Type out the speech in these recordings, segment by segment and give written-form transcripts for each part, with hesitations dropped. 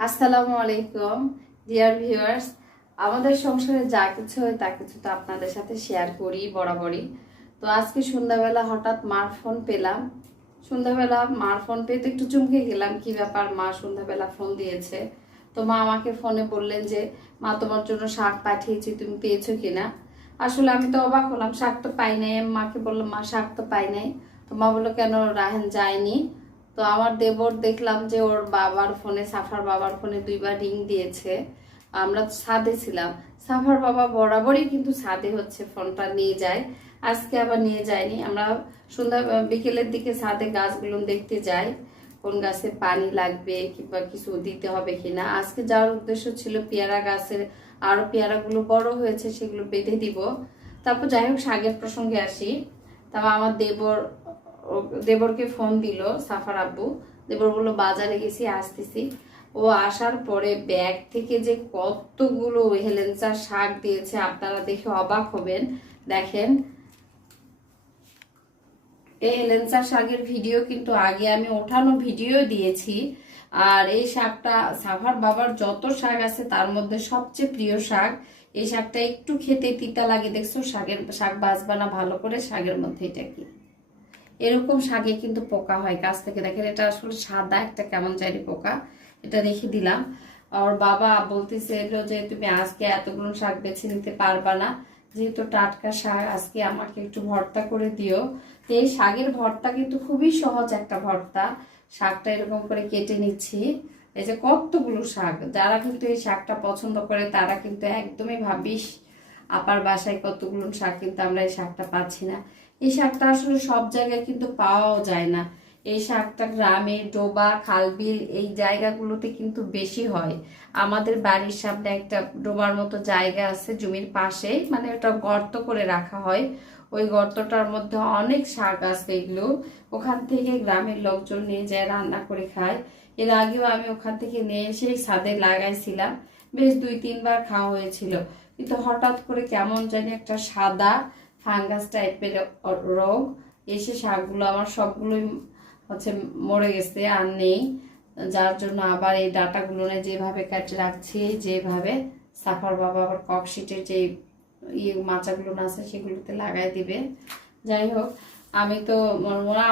আসসালামু আলাইকুম dear viewers. আমাদের সংসারে যা কিছু হয় তা কিছু তো আপনাদের সাথে শেয়ার করি বরাবরই। তো আজকে সন্ধ্যাবেলা হঠাৎ মার ফোন পেলাম। সন্ধ্যাবেলা মার ফোন পেতে একটু চমকে গেলাম, কি ব্যাপার মা সন্ধ্যাবেলা ফোন দিয়েছে। তো মা আমাকে ফোনে বললেন যে মা তোমার জন্য শাক পাঠিয়েছি, তুমি পেয়েছো কিনা। আসলে আমি তো অবাক হলাম, শাক তো পাই নাই। আমি মাকে বললাম মা শাক তো পাই নাই। তো মা বললো কেন, রাহেন যায়নি। তো আমার দেবর দেখলাম যে ওর বাবার ফোনে, সাফার বাবার ফোনে দুইবার রিং দিয়েছে। আমরা ছাদে ছিলাম, সাফার বাবা বরাবরই কিন্তু ছাদে হচ্ছে ফোনটা নিয়ে যায়। আজকে আবার নিয়ে যায়নি। আমরা সন্ধ্যা বিকেলের দিকে ছাদে গাছগুলো দেখতে যাই, কোন গাছে পানি লাগবে কিংবা কিছু দিতে হবে কিনা। আজকে যাওয়ার উদ্দেশ্য ছিল পেয়ারা গাছের, আরো পেয়ারাগুলো বড় হয়েছে সেগুলো বেঁধে দিব। তারপর যাই হোক, শাকের প্রসঙ্গে আসি। তারপর আমার দেবরকে ফোন দিল সাফার আব্বু। দেবর বললো বাজারে গেছি, আসতেছি। ও আসার পরে ব্যাগ থেকে যে কতগুলো হেলেঞ্চা শাক দিয়েছে, আপনারা দেখে অবাক হবেন। দেখেন, এই হেলেঞ্চা শাকের ভিডিও কিন্তু আগে আমি ওঠানো ভিডিও দিয়েছি। আর এই শাকটা সাফার বাবার যত শাক আছে তার মধ্যে সবচেয়ে প্রিয় শাক। এই শাকটা একটু খেতে তিতা লাগে, দেখছো শাক বাজবা না ভালো করে, শাকের মধ্যে এটা কি এরকম শাকে কিন্তু পোকা হয় গাছ থেকে। দেখেন এটা আসলে সাদা একটা কেমন জানি পোকা। এটা রেখে দিলাম। আর বাবা বলতেছিল যে তুমি আজকে এতগুলো শাক বেছে নিতে পারবা না, যেহেতু টাটকা শাক, আজকে আমাকে একটু ভর্তা করে দিও। তো এই শাকের ভর্তা কিন্তু খুবই সহজ একটা ভর্তা। শাকটা এরকম করে কেটে নিচ্ছি। এই যে কতগুলো শাক, যারা কিন্তু এই শাকটা পছন্দ করে তারা কিন্তু একদমই ভাবিস আপার বাসায় কতগুলো শাক, কিন্তু আমরা এই শাকটা পাচ্ছি না। এই শাকটা আসলে সব জায়গায় কিন্তু পাওয়াও যায় না। এই শাকটা গ্রামে ডোবা খালবিল এই জায়গাগুলোতে কিন্তু বেশি হয়। আমাদের বাড়ির সামনে একটা ডোবার মতো জায়গা আছে জমির পাশে, মানে ওটা গর্ত করে রাখা হয়। ওই গর্তটার মধ্যে অনেক শাক আছে, এগুলো ওখান থেকে গ্রামের লোকজন নিয়ে যায় রান্না করে খায়। এর আগেও আমি ওখান থেকে নিয়ে এসে ছাদে লাগাইছিলাম, বেশ 2-3 বার খাওয়া হয়েছিল। কিন্তু হঠাৎ করে কেমন জানি একটা সাদা ফাঙ্গাস টাইপের রোগ এসে শাকগুলো আমার সবগুলোই হচ্ছে মরে গেছে, আর নেই। যার জন্য আবার এই ডাটাগুলো যেভাবে কাটে রাখছি, যেভাবে সাফার বাবা আবার ককশিটের যে মাচাগুলো আছে সেগুলোতে লাগাই দিবে। যাই হোক, আমি তো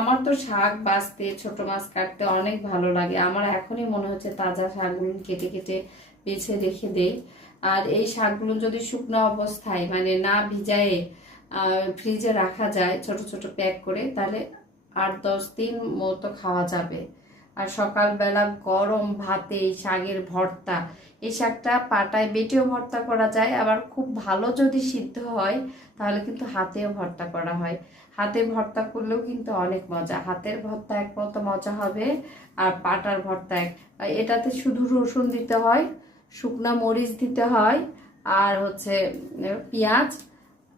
আমার তো শাক বাছতে, ছোট মাছ কাটতে অনেক ভালো লাগে। আমার এখনই মনে হচ্ছে তাজা শাকগুলো কেটে কেটে বেছে রেখে দেই। আর এই শাকগুলো যদি শুকনো অবস্থায় মানে না ভিজায়ে ফ্রিজে রাখা যায় ছোট ছোট প্যাক করে, তাহলে 8-10 দিন মতো খাওয়া যাবে। আর সকালবেলা গরম ভাতে এই শাকের ভর্তা, এই শাকটা পাটায় বেটেও ভর্তা করা যায়, আবার খুব ভালো যদি সিদ্ধ হয় তাহলে কিন্তু হাতেও ভর্তা করা হয়। হাতে ভর্তা করলেও কিন্তু অনেক মজা। হাতের ভর্তা এক মতো মজা হবে, আর পাটার ভর্তা এটাতে শুধু রসুন দিতে হয়, শুকনা মরিচ দিতে হয়, আর হচ্ছে পেঁয়াজ,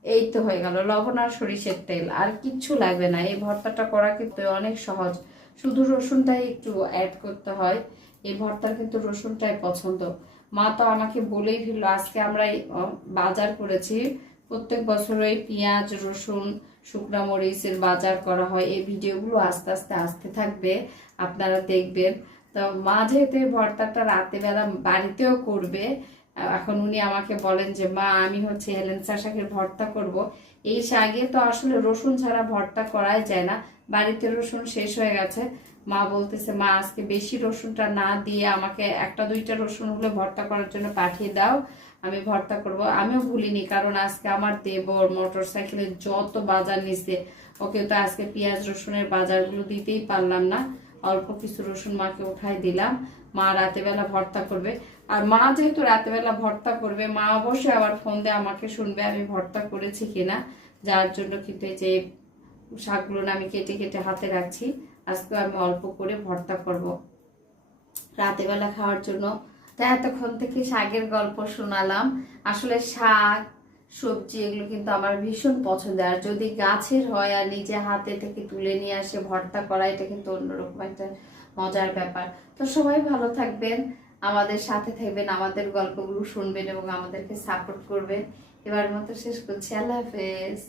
এই তো হয়ে গেল, লবণ আর সরিষের তেল, আর কিচ্ছু লাগবে না। এই ভর্তাটা করা কিন্তু অনেক সহজ, শুধু রসুনটাই একটু অ্যাড করতে হয়। এই ভর্তার কিন্তু রসুনটাই পছন্দ। মা তো আমাকে বলেই ফেললো, আজকে আমরা বাজার করেছি। প্রত্যেক বছর এই পেঁয়াজ রসুন শুকনা মরিচের বাজার করা হয়। এই ভিডিওগুলো আস্তে আস্তে আসতে থাকবে, আপনারা দেখবেন। তো মা যেহেতু এই ভর্তাটা রাতে বেলা বাড়িতেও করবে, এখন উনি আমাকে বলেন যে মা আমি হচ্ছে হেলেঞ্চা শাকের ভর্তা করব। এই শাকে তো আসলে রসুন ছাড়া ভর্তা করাই যায় না, বাড়িতে রসুন শেষ হয়ে গেছে। মা বলতেছে মা আজকে বেশি রসুনটা না দিয়ে আমাকে 1-2টা রসুন হলে ভর্তা করার জন্য পাঠিয়ে দাও, আমি ভর্তা করব। আমিও ভুলিনি, কারণ আজকে আমার দেবর মোটর সাইকেলে যত বাজার নিছে, ওকে তো আজকে পেঁয়াজ রসুনের বাজারগুলো দিতেই পারলাম না। অল্প কিছু রসুন মাকে উঠাই দিলাম, মা রাতে বেলা ভর্তা করবে। আর মা যেহেতু রাতে বেলা ভর্তা করবে, মা অবশ্যই আবার ফোন দিয়ে আমাকে শুনবে আমি ভর্তা করেছি কিনা। যার জন্য কিন্তু এই যে শাকগুলো আমি কেটে কেটে হাতে রাখছি, আজকে আমি অল্প করে ভর্তা করব রাতে বেলা খাওয়ার জন্য। তাই এতক্ষণ থেকে শাকের গল্প শোনালাম। আসলে শাক সবজি এগুলো কিন্তু আমার ভীষণ পছন্দের, আর যদি গাছের হয় আর নিজে হাতে থেকে তুলে নিয়ে আসে ভর্তা করা, এটা কিন্তু অন্যরকম একটা মজার ব্যাপার। তো সবাই ভালো থাকবেন, আমাদের সাথে থাকবেন, আমাদের গল্পগুলো শুনবেন এবং আমাদেরকে সাপোর্ট করবেন। এবার মতো শেষ করছি, আল্লাহ হাফেজ।